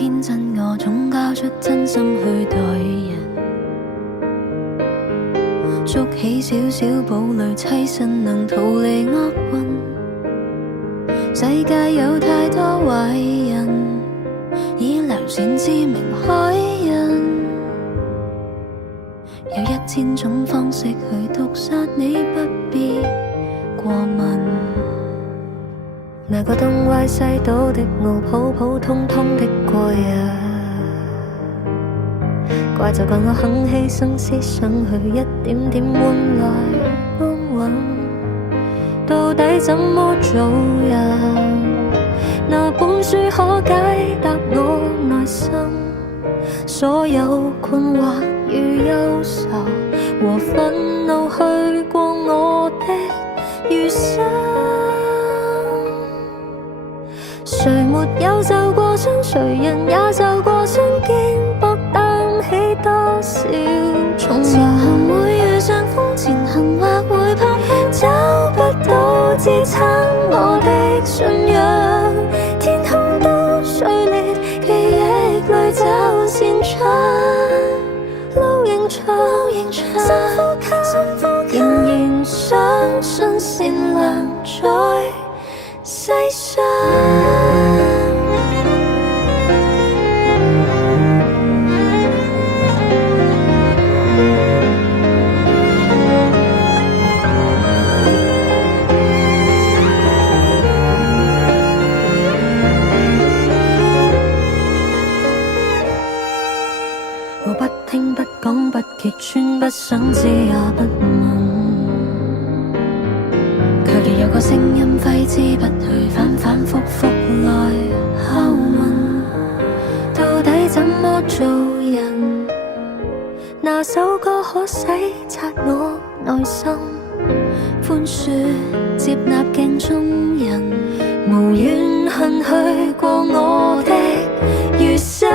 天真我總交出真心去待人，築起小小堡壘棲身能逃離厄運。世界有太多壞人，以良善之名害人，有1000種方式去毒殺你，不必過問。那個東歪西倒的我，普普通通的過日，怪就怪我肯犧牲思想去一點點換來安穩。到底怎麼做人？那本書可解答我內心所有困惑與憂愁和憤怒，去過我的餘生。誰沒有受過傷，誰人也受過傷，肩膊擔起多少重量。前行會遇上風，前行或會碰碰，找不到支撐我的信仰。天空都碎裂，記憶裡找線穿，路仍長，深呼吸，仍然相信善良在世上。我不聽不講不揭穿，不想知也不問，卻亦有個聲音揮之不去，反反覆覆來拷問，到底怎麼做人？那首歌可洗刷我內心，寬恕接納鏡中人，無怨恨去過我的餘生。